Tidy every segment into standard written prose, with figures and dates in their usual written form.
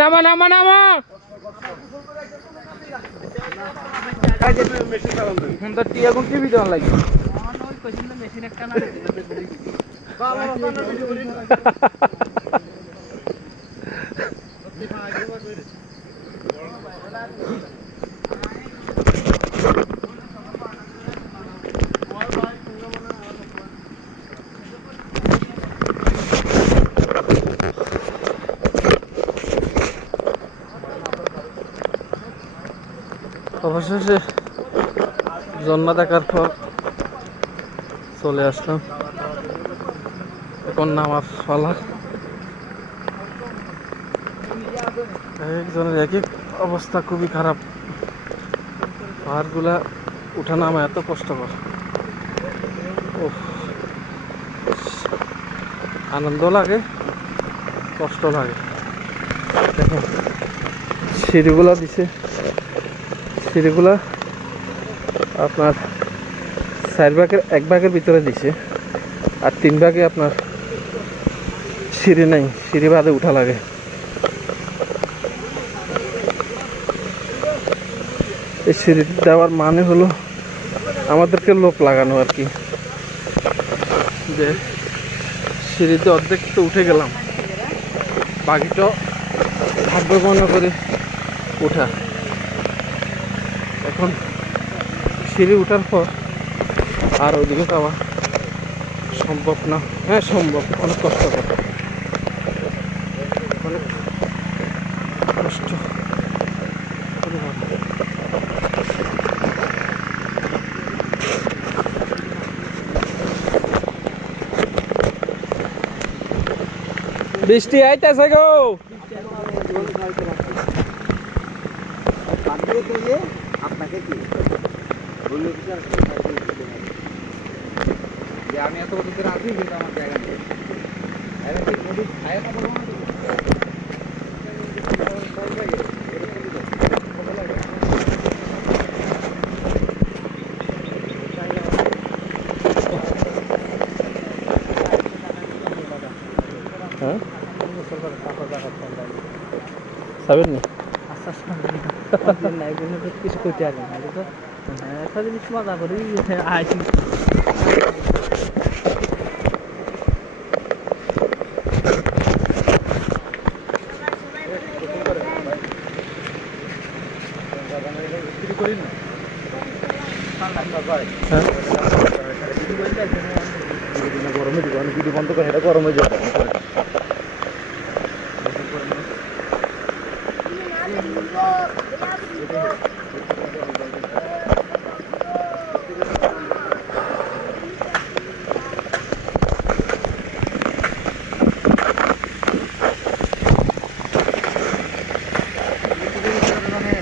নামা নামা নামা এখন টিভি দেওয়া লাগে অবশেষে জন্মা দেখার পর চলে আসলাম। এখন নামার পালা। একজনের এক এক অবস্থা খুবই খারাপ। পাহাড়গুলা উঠা নামা এত কষ্টকর। আনন্দ লাগে, কষ্ট লাগে। দেখেন সিঁড়িগুলা দিছে, সিঁড়িগুলা আপনার 4 ভাগের 1 ভাগের ভিতরে দিছে, আর 3 ভাগে আপনার সিঁড়ি নাই, সিঁড়ি বাদে উঠা লাগে। এই সিঁড়ি দেওয়ার মানে হলো আমাদেরকে লোক লাগানো আর কি, যে সিঁড়িতে অর্ধেক তো উঠে গেলাম, বাকিটা ভাগ্য গণনা করে উঠা। এখন সিঁড়ি উঠার পর আর ওইদিকে যাওয়া সম্ভব না। হ্যাঁ সম্ভব, অনেক কষ্টকর, অনেক কষ্ট। বৃষ্টি আইতেছে গো। আপনাকে কি আমি এত বছর আছি কিন্তু আমার জায়গা নেই। হ্যাঁ সাবেন না কিছু করতে পারবে না, একটা জিনিস মজা করি আইসি। গরমে দিব, আমি ভিডিও বন্ধ করে এটা গরম হয়ে যাবে।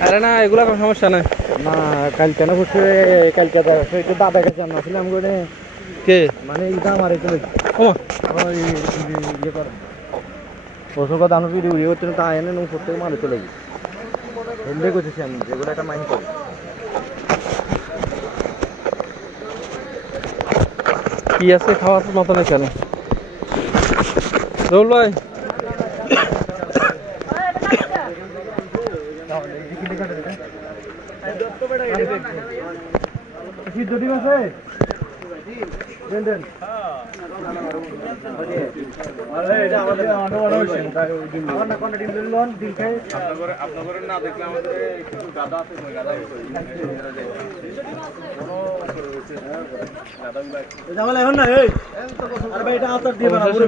আরে না, এগুলা কোনো সমস্যা নাই। না কালকে না করছে, কালকে একটু দাদা কাছে আমরা আসলাম করে কে মানে এটা আমার একটু ইয়ে করে ওষুধ দাম ইয়ে হচ্ছে না, তা এনে উপর থেকে মারে চলে গেছে। হেলদে করতেছি আমি, যেগুলো একটা মাইন্ড করে। কি আছে খাওয়ার মতো না কেন রোল ভাই? এখন না ভাই এটা আচার দিয়ে বানাবো।